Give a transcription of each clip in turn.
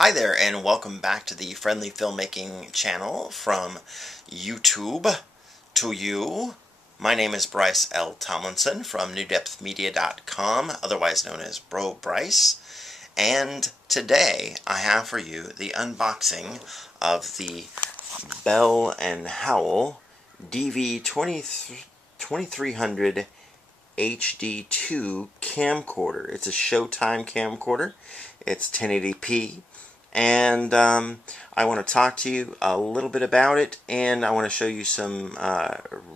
Hi there, and welcome back to the Friendly Filmmaking channel from YouTube to you. My name is Bryce L. Tomlinson from NewDepthMedia.com, otherwise known as brobryce. And today I have for you the unboxing of the Bell Howell DV2300hdz camcorder. It's a Showtime camcorder. It's 1080p. And I want to talk to you a little bit about it, and I want to show you some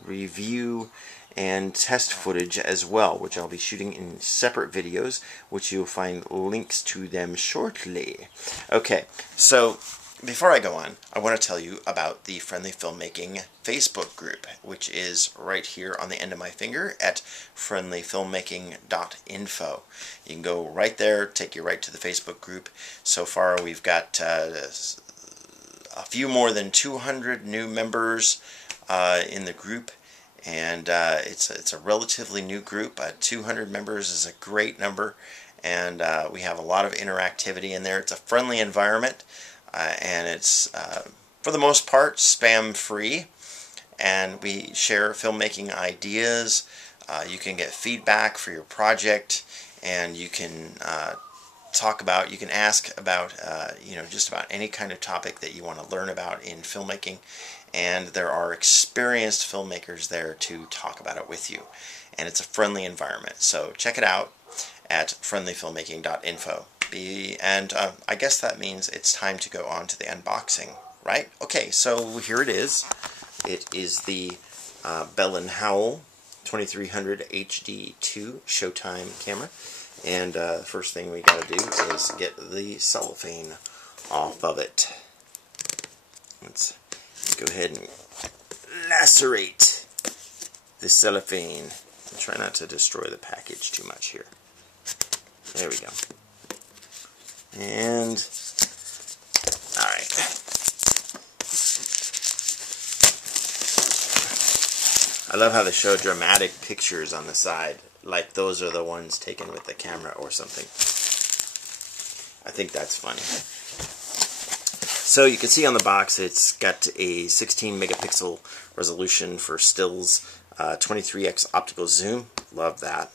review and test footage as well, which I'll be shooting in separate videos, which you'll find links to them shortly. Okay, so before I go on, I want to tell you about the Friendly Filmmaking Facebook group, which is right here on the end of my finger at friendlyfilmmaking.info. You can go right there, take you right to the Facebook group. So far we've got a few more than 200 new members in the group, and it's a relatively new group. 200 members is a great number, and we have a lot of interactivity in there. It's a friendly environment. And it's, for the most part, spam-free, and we share filmmaking ideas. You can get feedback for your project, and you can you can ask about, just about any kind of topic that you want to learn about in filmmaking, and there are experienced filmmakers there to talk about it with you, and it's a friendly environment. So check it out at friendlyfilmmaking.info. And I guess that means it's time to go on to the unboxing, right? Okay, so here it is. It is the Bell & Howell 2300 HD2 Showtime camera. And the first thing we gotta do is get the cellophane off of it. Let's go ahead and lacerate the cellophane. And try not to destroy the package too much here. There we go. And, alright. I love how they show dramatic pictures on the side, like those are the ones taken with the camera or something. I think that's funny. So you can see on the box it's got a 16 megapixel resolution for stills, 23x optical zoom, love that.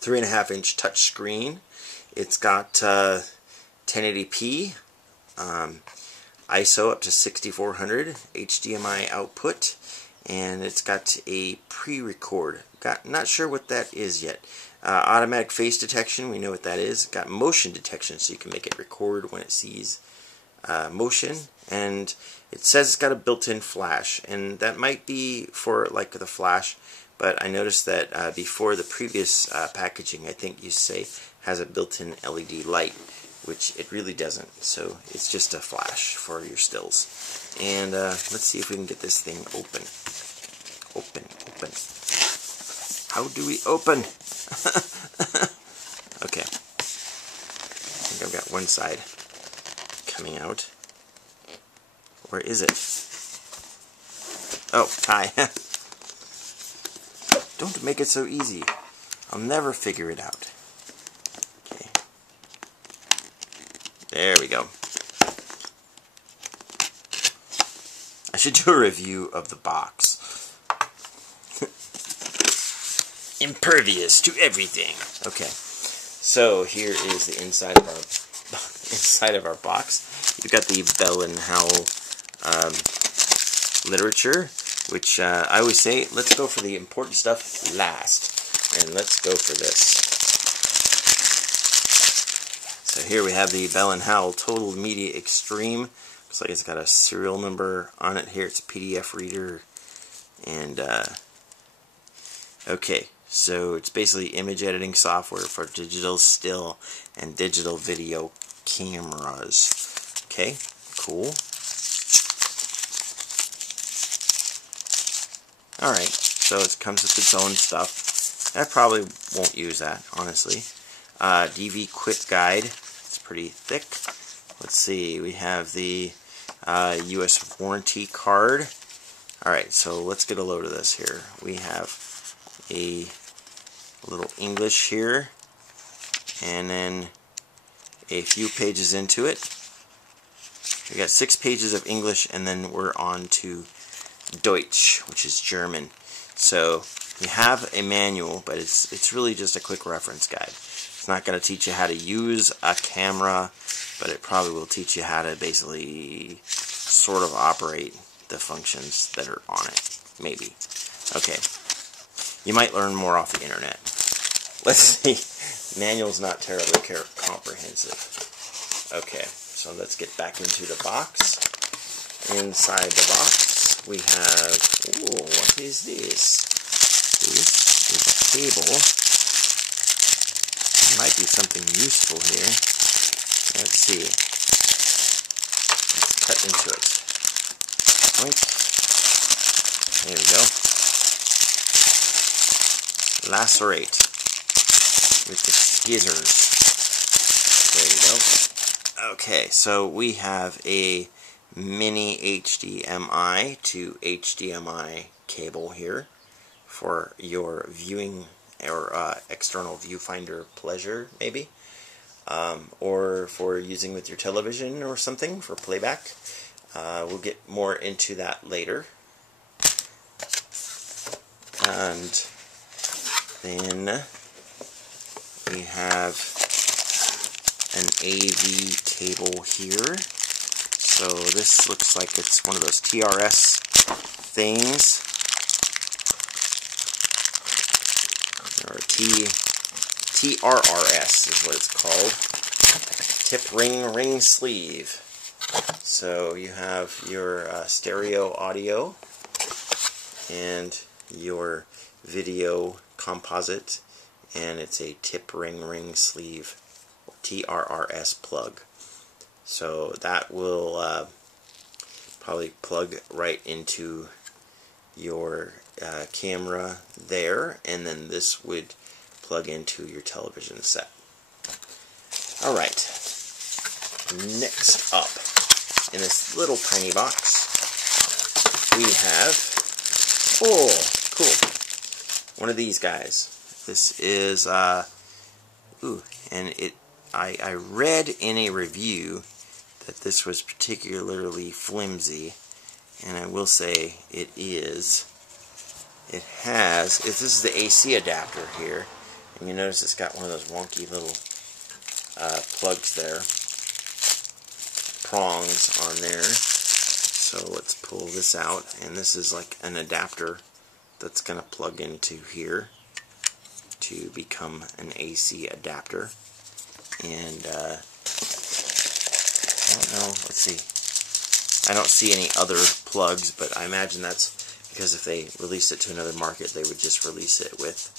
3.5 inch touch screen. It's got 1080p, ISO up to 6400, HDMI output, and it's got a pre-record. Not sure what that is yet. Automatic face detection, we know what that is. Got motion detection, so you can make it record when it sees motion, and it says it's got a built-in flash, and that might be for like the flash, but I noticed that before the previous packaging, I think you say has a built-in LED light, which it really doesn't, so it's just a flash for your stills. And let's see if we can get this thing open. Open. How do we open? Okay. I think I've got one side coming out. Where is it? Oh, hi. Don't make it so easy. I'll never figure it out. Okay. There we go. I should do a review of the box. Impervious to everything. Okay. So here is the inside of our box. You've got the Bell & Howell literature, which I always say, let's go for the important stuff last. And let's go for this. So here we have the Bell & Howell Total Media Extreme. Looks like it's got a serial number on it here. It's a PDF reader. And, okay. So it's basically image editing software for digital still and digital video cameras. Okay, cool. Alright, so it comes with its own stuff. I probably won't use that, honestly. DV Quit Guide. It's pretty thick. Let's see, we have the US warranty card. Alright, so let's get a load of this here. We have a little English here, and then a few pages into it, We got 6 pages of English, and then we're on to Deutsch, which is German. So you have a manual, but it's really just a quick reference guide. It's not going to teach you how to use a camera, but it probably will teach you how to basically sort of operate the functions that are on it. Maybe. Okay. You might learn more off the internet. Let's see. Manual's not terribly comprehensive. Okay, so let's get back into the box. Inside the box, we have, ooh, what is this? This is a cable. There might be something useful here. Let's see. Let's cut into it. Boink. There we go. Lacerate with the scissors. There you go. Okay, so we have a mini HDMI to HDMI cable here for your viewing or external viewfinder pleasure, maybe, or for using with your television or something for playback. We'll get more into that later. And then we have an AV cable here. So this looks like it's one of those TRS things, or TRRS is what it's called. Tip ring sleeve. So you have your stereo audio and your video composite, and it's a tip ring sleeve TRRS plug. So that will probably plug right into your camera there, and then this would plug into your television set. Alright, next up in this little tiny box we have, oh cool, one of these guys. This is and I read in a review that this was particularly flimsy, and I will say it is. It has, this is the AC adapter here, and you notice it's got one of those wonky little plugs there, prongs on there. So let's pull this out, and this is like an adapter that's going to plug into here to become an AC adapter. And I don't know, let's see, I don't see any other plugs, but I imagine that's because if they release it to another market, they would just release it with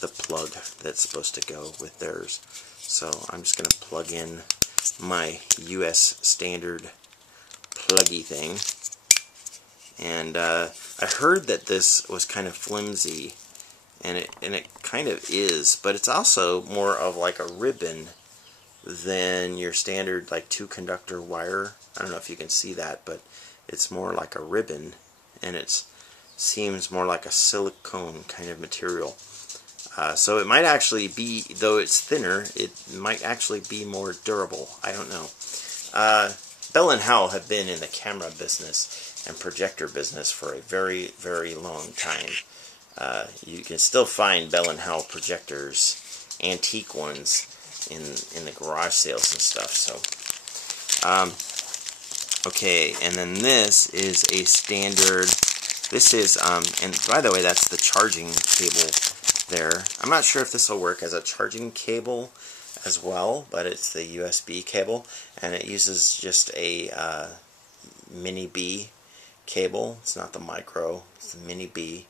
the plug that's supposed to go with theirs. So I'm just going to plug in my US standard pluggy thing. And I heard that this was kind of flimsy, and it kind of is, but it's also more of like a ribbon than your standard like 2-conductor wire. I don't know if you can see that, but it's more like a ribbon, and it seems more like a silicone kind of material. So it might actually be, though it's thinner, it might actually be more durable. I don't know. Bell and Howell have been in the camera business and projector business for a very, very long time. You can still find Bell and Howell projectors, antique ones, in the garage sales and stuff. So, okay, and then this is a standard. This is, and by the way, that's the charging cable there. I'm not sure if this will work as a charging cable as well, but it's the USB cable, and it uses just a mini B cable. It's not the micro, it's the mini B.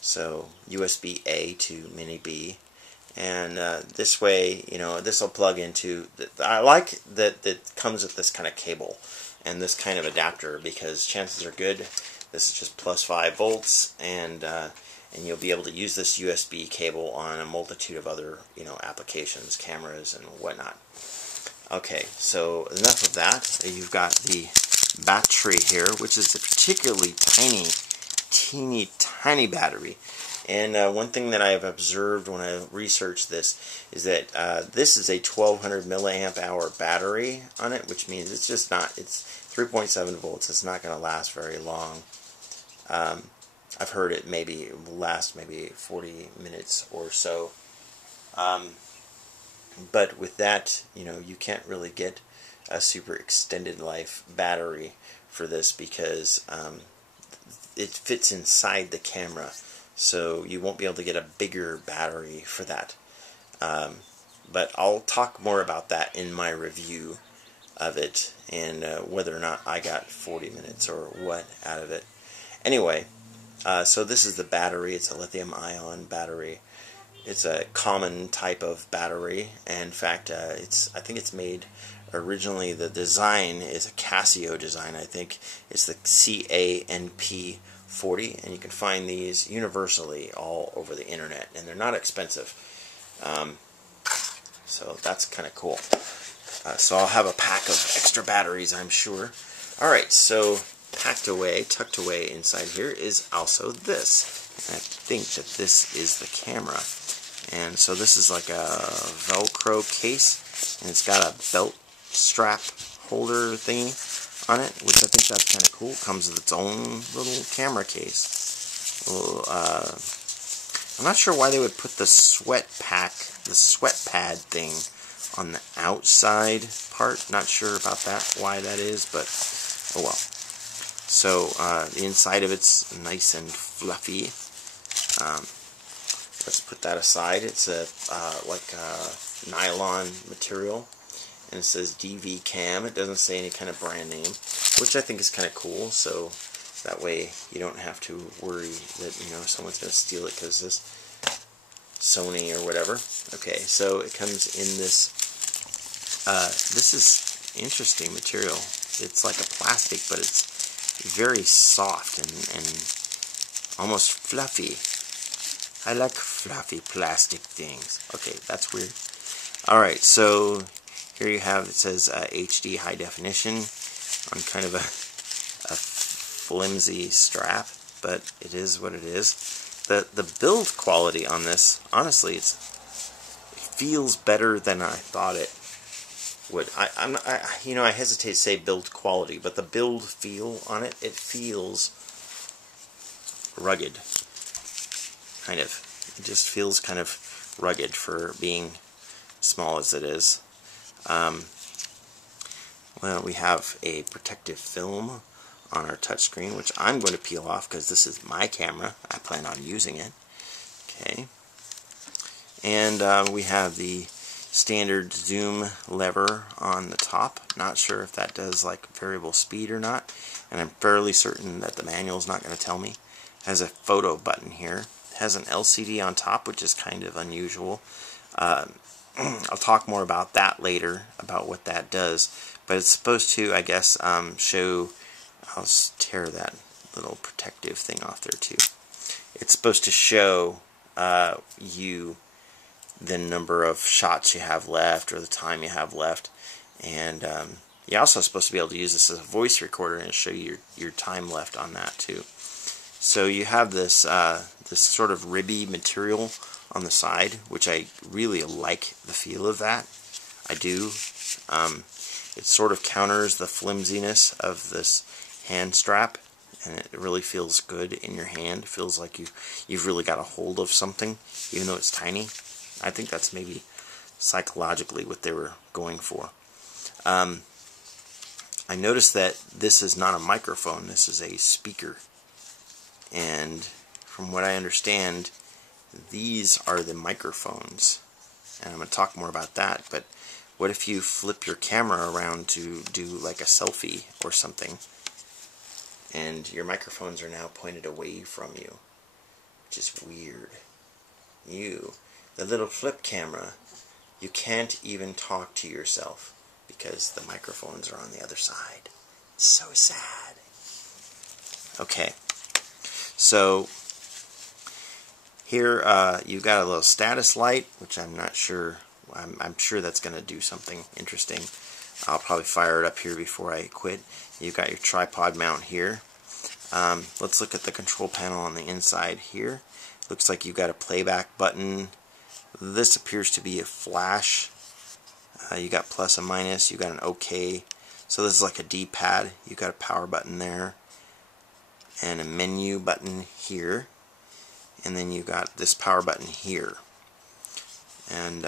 So USB A to mini B. And this way, you know, this will plug into, I like that it comes with this kind of cable and this kind of adapter, because chances are good this is just plus 5 volts, and you'll be able to use this USB cable on a multitude of other, you know, applications, cameras and whatnot. Okay, so enough of that. You've got the battery here, which is a particularly tiny, teeny tiny battery, And one thing that I have observed when I researched this is that this is a 1200 milliamp hour battery on it, which means it's just not, it's 3.7 volts. It's not going to last very long. I've heard it maybe will last maybe 40 minutes or so. But with that, you know, you can't really get a super extended life battery for this because it fits inside the camera. So you won't be able to get a bigger battery for that. But I'll talk more about that in my review of it and whether or not I got 40 minutes or what out of it. Anyway, so this is the battery. It's a lithium-ion battery. It's a common type of battery. And in fact, I think it's made originally. The design is a Casio design. I think it's the CANP 40, and you can find these universally all over the internet, and they're not expensive. So that's kind of cool. So I'll have a pack of extra batteries, I'm sure. Alright, so tucked away inside here is also this. And I think that this is the camera. And so this is like a Velcro case, and it's got a belt strap holder thingy on it, which I think that's kind of cool. It comes with its own little camera case. I'm not sure why they would put the sweat pad thing on the outside part. Not sure about that, why that is, but oh well. So the inside of it's nice and fluffy. Let's put that aside. It's a like a nylon material. And it says DV Cam. It doesn't say any kind of brand name, which I think is kind of cool. So that way you don't have to worry that, you know, someone's going to steal it because this Sony or whatever. Okay, so it comes in this. This is interesting material. It's like a plastic, but it's very soft and almost fluffy. I like fluffy plastic things. Okay, that's weird. All right, so here you have, it says HD high definition on kind of a flimsy strap, but it is what it is. The build quality on this, honestly, it feels better than I thought it would. I hesitate to say build quality, but the build feel on it, it feels rugged, kind of. It just feels kind of rugged for being small as it is. Well, we have a protective film on our touchscreen, which I'm going to peel off because this is my camera. I plan on using it. Okay. And we have the standard zoom lever on the top. Not sure if that does like variable speed or not, and I'm fairly certain that the manual is not going to tell me. It has a photo button here. It has an LCD on top, which is kind of unusual. I'll talk more about that later, about what that does. But it's supposed to, I guess, show... I'll tear that little protective thing off there too. It's supposed to show you the number of shots you have left, or the time you have left. And you're also supposed to be able to use this as a voice recorder and show you your time left on that too. So you have this this sort of ribby material on the side, which I really like the feel of that. I do. It sort of counters the flimsiness of this hand strap, and it really feels good in your hand. It feels like you've really got a hold of something, even though it's tiny. I think that's maybe psychologically what they were going for. I noticed that this is not a microphone, this is a speaker. And from what I understand, these are the microphones. And I'm going to talk more about that, but what if you flip your camera around to do like a selfie or something, and your microphones are now pointed away from you, which is weird. The little flip camera, you can't even talk to yourself because the microphones are on the other side. It's so sad. Okay, so here you've got a little status light, which I'm not sure. I'm sure that's going to do something interesting. I'll probably fire it up here before I quit. You've got your tripod mount here. Let's look at the control panel on the inside here. Looks like you've got a playback button. This appears to be a flash. You got plus and minus. You got an OK. So this is like a D-pad. You got a power button there, and a menu button here, and then you got this power button here. And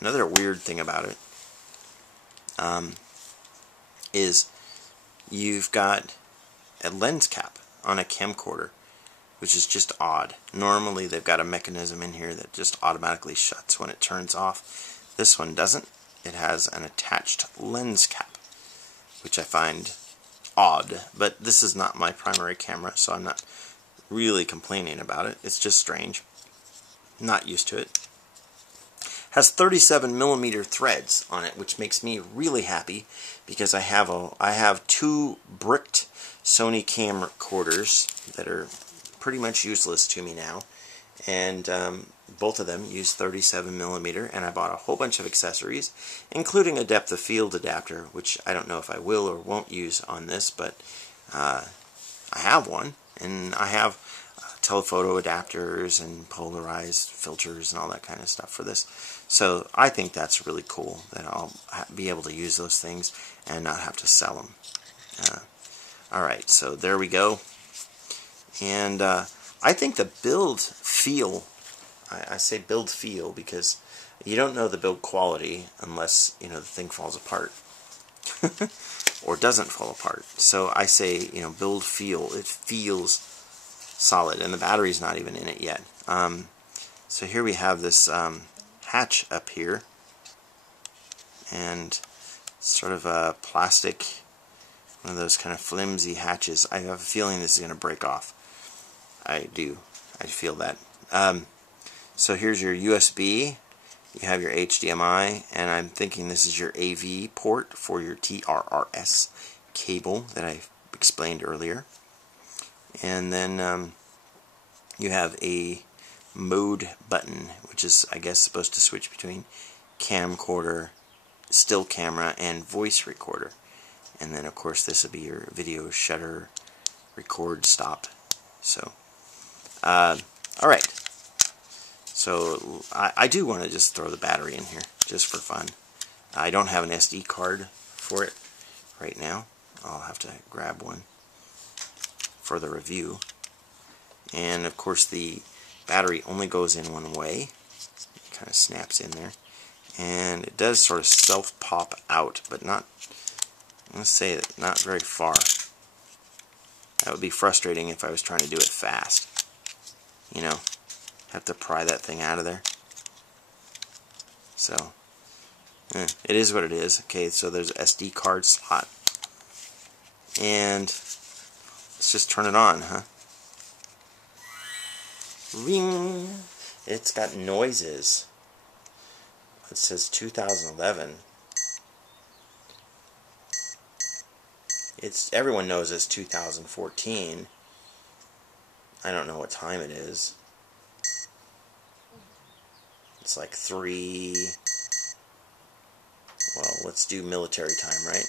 another weird thing about it is you've got a lens cap on a camcorder, which is just odd. Normally they've got a mechanism in here that just automatically shuts when it turns off. This one doesn't. It has an attached lens cap, which I find odd, but this is not my primary camera, so I'm not really complaining about it. It's just strange. Not used to it. Has 37mm threads on it, which makes me really happy because I have two bricked Sony camcorders that are pretty much useless to me now, and both of them use 37mm, and I bought a whole bunch of accessories, including a depth of field adapter, which I don't know if I will or won't use on this, but I have one, and I have telephoto adapters and polarized filters and all that kind of stuff for this. So I think that's really cool that I'll be able to use those things and not have to sell them. Alright, so there we go. And I think the build feel, I say build feel because you don't know the build quality unless, you know, the thing falls apart or doesn't fall apart. So I say, you know, build feel. It feels solid, and the battery's not even in it yet. So here we have this hatch up here, and sort of a plastic, one of those kind of flimsy hatches. I have a feeling this is going to break off. I do. I feel that. So here's your USB. You have your HDMI, and I'm thinking this is your AV port for your TRRS cable that I explained earlier. And then you have a mode button, which is, I guess, supposed to switch between camcorder, still camera, and voice recorder. And then, of course, this will be your video shutter, record, stop. So, alright. So, I do want to just throw the battery in here, just for fun. I don't have an SD card for it right now. I'll have to grab one for the review. And of course the battery only goes in one way. It kind of snaps in there, and it does sort of self-pop out, but not, let's say, not very far. That would be frustrating if I was trying to do it fast. You know, have to pry that thing out of there. So, it is what it is. Okay, so there's an SD card slot. And let's just turn it on, huh? Ring! It's got noises. It says 2011. Everyone knows it's 2014. I don't know what time it is. It's like 3. Well, let's do military time, right?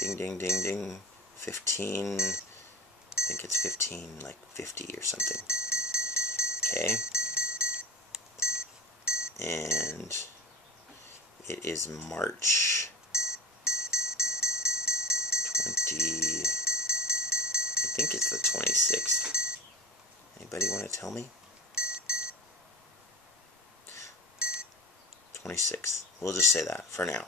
Ding, ding, ding, ding. 15. I think it's 15, like 50 or something. Okay. And it is March 20. I think it's the 26th. Anybody want to tell me? 26th. We'll just say that for now.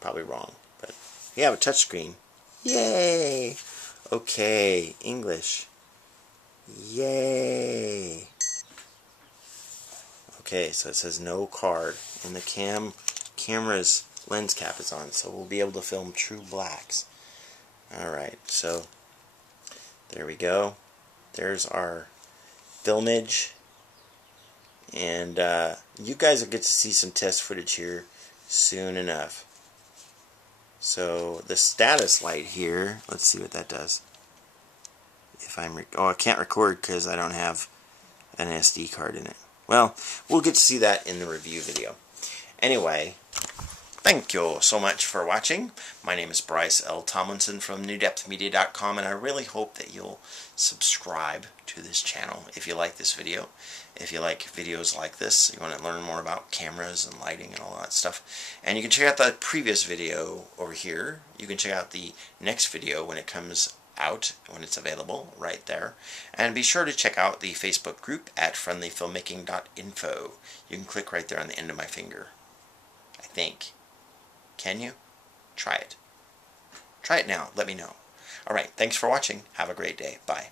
Probably wrong, but we have a touchscreen. Yay! Okay, English. Yay! Okay, so it says no card, and the camera's lens cap is on, so we'll be able to film true blacks. Alright, so there we go. There's our filmage, and you guys will get to see some test footage here soon enough. So the status light here, let's see what that does. If I can't record because I don't have an SD card in it. Well, we'll get to see that in the review video. Anyway, thanks. Thank you so much for watching. My name is Bryce L. Tomlinson from newdepthmedia.com, and I really hope that you'll subscribe to this channel if you like this video. If you like videos like this, you want to learn more about cameras and lighting and all that stuff. And you can check out the previous video over here. You can check out the next video when it comes out, when it's available, right there. And be sure to check out the Facebook group at friendlyfilmmaking.info. You can click right there on the end of my finger, I think. Can you? Try it. Try it now. Let me know. All right. Thanks for watching. Have a great day. Bye.